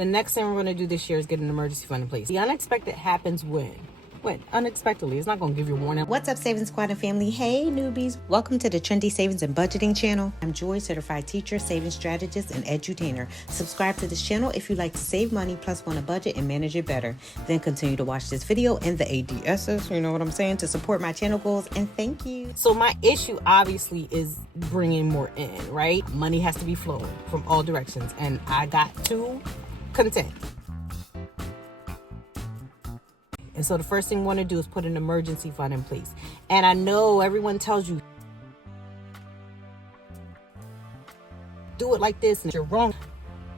The next thing we're going to do this year is get an emergency fund in place. The unexpected happens when? Unexpectedly. It's not going to give you a warning. What's up, Savings Squad and family? Hey, newbies. Welcome to the Trendy Savings and Budgeting channel. I'm Joy, certified teacher, savings strategist, and edutainer. Subscribe to this channel if you like to save money plus want to budget and manage it better. Then continue to watch this video and the ADSs, you know what I'm saying, to support my channel goals. And thank you. So my issue obviously is bringing more in, right? Money has to be flowing from all directions. And I got too content. And so the first thing we want to do is put an emergency fund in place. And I know everyone tells you, do it like this, and you're wrong.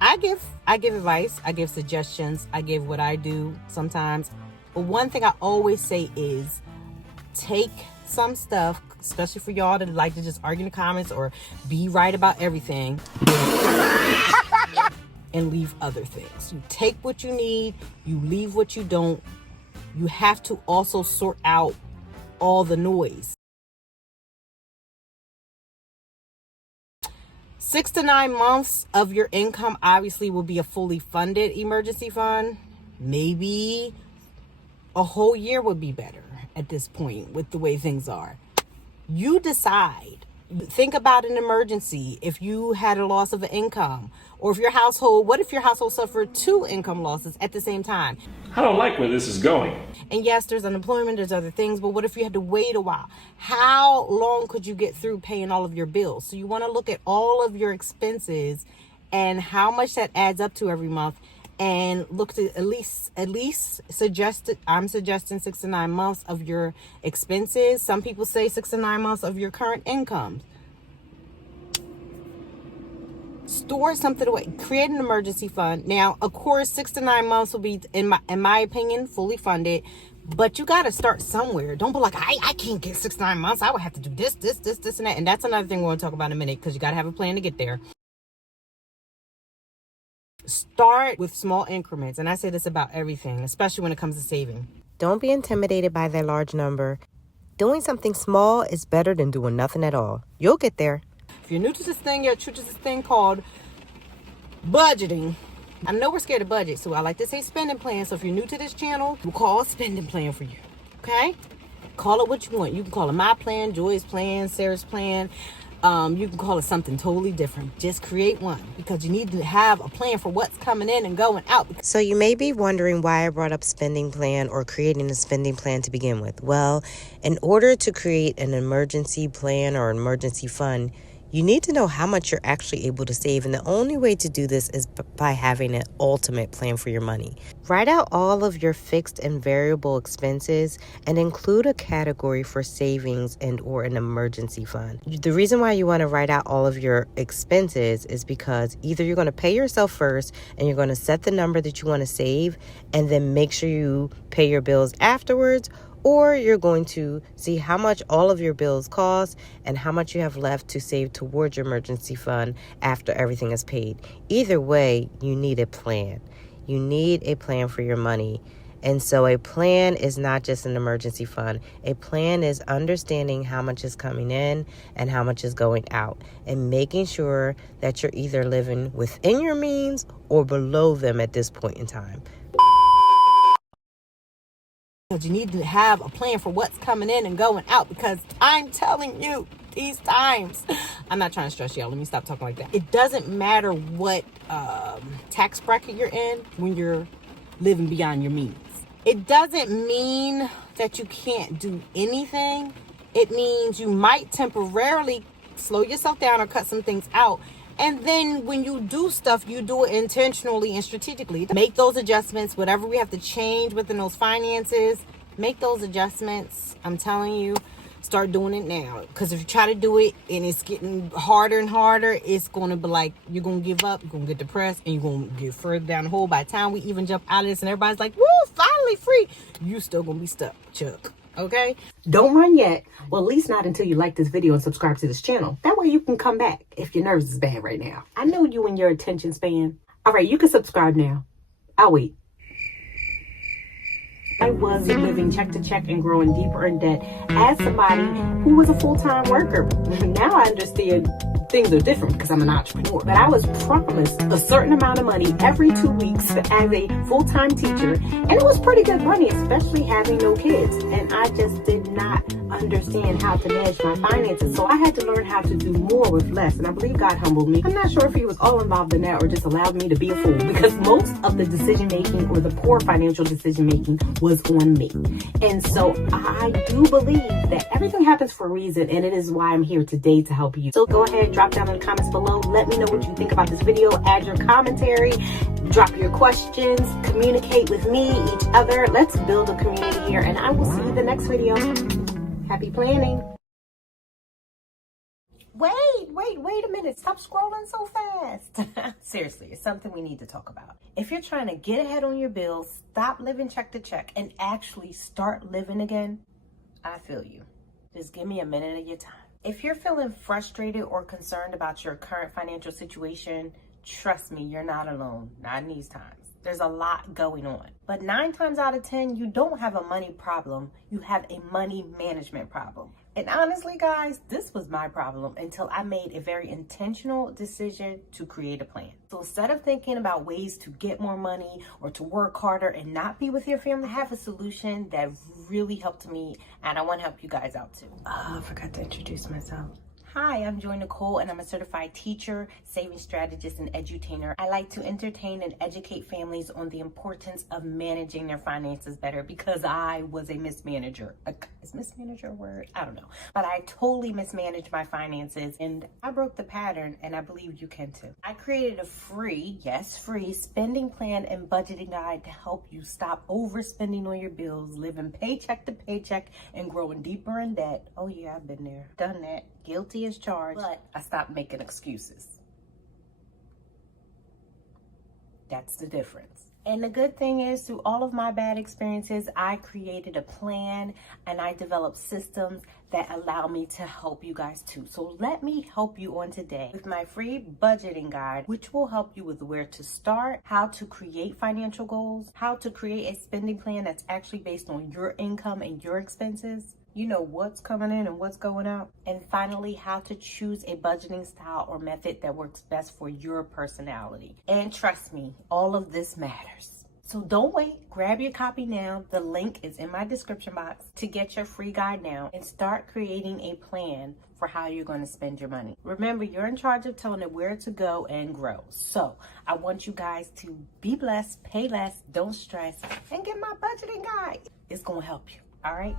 I give advice, I give suggestions, I give what I do sometimes. But one thing I always say is take some stuff, especially for y'all that like to just argue in the comments or be right about everything, and leave other things. You take what you need, you leave what you don't. You have to also sort out all the noise. 6 to 9 months of your income obviously will be a fully funded emergency fund. Maybe a whole year would be better at this point with the way things are. You decide. Think about an emergency. If you had a loss of an income, or if your household, what if your household suffered 2 income losses at the same time? I don't like where this is going. And yes, there's unemployment, there's other things, but what if you had to wait a while? How long could you get through paying all of your bills? So you want to look at all of your expenses and how much that adds up to every month, and look to at least I'm suggesting 6 to 9 months of your expenses. Some people say 6 to 9 months of your current income. Store something away. Create an emergency fund. Now, of course, 6 to 9 months will be, in my opinion, fully funded. But you got to start somewhere. Don't be like, I can't get 6 to 9 months. I would have to do this, and that. And that's another thing we're going to talk about in a minute, because you got to have a plan to get there. Start with small increments. And I say this about everything, especially when it comes to saving. Don't be intimidated by that large number. Doing something small is better than doing nothing at all. You'll get there. If you're new to this thing, you're true to this thing called budgeting. I know we're scared of budget, so I like to say spending plan. So if you're new to this channel, we'll call a spending plan for you. Okay? Call it what you want. You can call it my plan, Joy's plan, Sarah's plan. You can call it something totally different. Just create one, because you need to have a plan for what's coming in and going out. So you may be wondering why I brought up spending plan or creating a spending plan to begin with. Well, in order to create an emergency plan or an emergency fund, you need to know how much you're actually able to save, and the only way to do this is by having an ultimate plan for your money. Write out all of your fixed and variable expenses and include a category for savings and or an emergency fund. The reason why you want to write out all of your expenses is because either you're going to pay yourself first and you're going to set the number that you want to save and then make sure you pay your bills afterwards, or you're going to see how much all of your bills cost and how much you have left to save towards your emergency fund after everything is paid. Either way, you need a plan. You need a plan for your money. And so a plan is not just an emergency fund. A plan is understanding how much is coming in and how much is going out, and making sure that you're either living within your means or below them at this point in time. Because you need to have a plan for what's coming in and going out, because I'm telling you, these times, I'm not trying to stress y'all. Let me stop talking like that. It doesn't matter what tax bracket you're in when you're living beyond your means. It doesn't mean that you can't do anything. It means you might temporarily slow yourself down or cut some things out. And then when you do stuff, you do it intentionally and strategically. Make those adjustments, whatever we have to change within those finances, make those adjustments. I'm telling you, start doing it now. Because if you try to do it and it's getting harder and harder, it's going to be like, you're going to give up, you're going to get depressed, and you're going to get further down the hole. By the time we even jump out of this and everybody's like, woo, finally free, you still going to be stuck, Chuck. Okay? Don't run yet. Well, at least not until you like this video and subscribe to this channel. That way you can come back if your nerves is bad right now. I know you and your attention span. All right, you can subscribe now. I'll wait. I was living check to check and growing deeper in debt as somebody who was a full-time worker. Now I understand things are different because I'm an entrepreneur. But I was promised a certain amount of money every 2 weeks as a full-time teacher. And it was pretty good money, especially having no kids. And I just did not understand how to manage my finances. So I had to learn how to do more with less. And I believe God humbled me. I'm not sure if he was all involved in that or just allowed me to be a fool, because most of the decision making or the poor financial decision making was on me. And so I do believe that everything happens for a reason, and it is why I'm here today to help you. So go ahead, drop down in the comments below. Let me know what you think about this video. Add your commentary, drop your questions, communicate with me, each other. Let's build a community here, and I will see you in the next video. Happy planning. Wait a minute. Stop scrolling so fast. Seriously, it's something we need to talk about. If you're trying to get ahead on your bills, stop living check to check, and actually start living again, I feel you. Just give me a minute of your time. If you're feeling frustrated or concerned about your current financial situation, trust me, you're not alone. Not in these times. There's a lot going on. But 9 times out of 10, you don't have a money problem. You have a money management problem. And honestly, guys, this was my problem until I made a very intentional decision to create a plan. So instead of thinking about ways to get more money or to work harder and not be with your family, I have a solution that really helped me, and I want to help you guys out too. Oh, I forgot to introduce myself. Hi, I'm Joy Nicole, and I'm a certified teacher, savings strategist, and edutainer. I like to entertain and educate families on the importance of managing their finances better, because I was a mismanager. Is mismanager a word? I don't know. But I totally mismanaged my finances, and I broke the pattern, and I believe you can too. I created a free, yes, free spending plan and budgeting guide to help you stop overspending on your bills, living paycheck to paycheck, and growing deeper in debt. Oh yeah, I've been there, done that. Guilty as charged, but I stopped making excuses. That's the difference. And the good thing is, through all of my bad experiences, I created a plan and I developed systems that allow me to help you guys too. So let me help you on today with my free budgeting guide, which will help you with where to start, how to create financial goals, how to create a spending plan that's actually based on your income and your expenses. You know what's coming in and what's going out. And finally, how to choose a budgeting style or method that works best for your personality. And trust me, all of this matters. So don't wait, grab your copy now. The link is in my description box to get your free guide now and start creating a plan for how you're going to spend your money. Remember, you're in charge of telling it where to go and grow. So I want you guys to be blessed, pay less, don't stress, and get my budgeting guide. It's going to help you. All right.